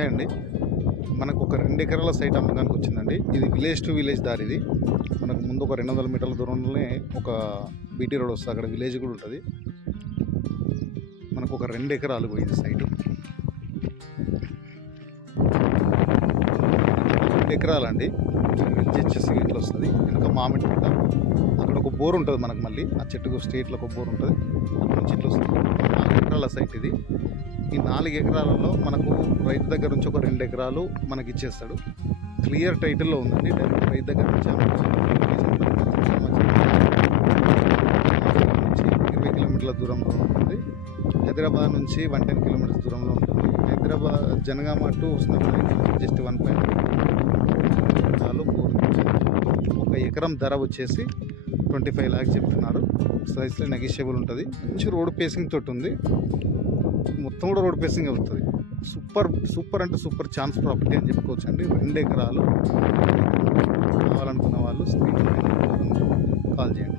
ఉన్నాయండి. మనకు ఒక 2 ఎకరాల సైట్ అమ్మకానికి వచ్చిందండి. ఇది విలేజ్ టు విలేజ్ దారి. ఇది మనకు ముందు ఒక 200 మీటర్ల దూరంలోనే ఒక బీటీ రోడ్ వస్తుంది. అక్కడ విలేజ్ కూడా ఉంటుంది. మనకు ఒక 2 ఎకరాలు పోయింది సైటు. 2 ఎకరాలండి. హెచ్ఎస్సి ఇట్లా వస్తుంది. వెనక మామిడి తోట, అక్కడ ఒక బోర్ ఉంటుంది మనకు. మళ్ళీ ఆ చెట్టుకు స్ట్రేట్లో ఒక బోర్ ఉంటుంది. అక్కడ నుంచి ఇట్లా వస్తుంది. 4 ఎకరాల సైట్ ఇది. ఈ 4 ఎకరాలలో మనకు రైతు దగ్గర నుంచి ఒక 2 ఎకరాలు మనకి ఇచ్చేస్తాడు. క్లియర్ టైటిల్లో ఉందండి. డైరెక్ట్ రైతు దగ్గర నుంచి 20 కిలోమీటర్ల దూరంలో ఉంటుంది. హైదరాబాద్ నుంచి 110 కిలోమీటర్స్ దూరంలో ఉంటుంది. హైదరాబాద్ జనగామ టు ఉస్మానాబాద్ జస్ట్ 1.5 ఒక ఎకరం ధర వచ్చేసి 25 lakhs చెప్తున్నారు. సైజ్లో నెగిషియబుల్ ఉంటుంది. మంచి రోడ్ పేసింగ్ తోటి ఉంది. మొత్తం కూడా రోడ్ పేసింగ్ అవుతుంది. సూపర్ అంటే సూపర్ ఛాన్స్ ప్రాపర్టీ అని చెప్పుకోవచ్చు అండి. 2 ఎకరాలు కావాలనుకున్న వాళ్ళు స్క్రీన్ కాల్ చేయండి.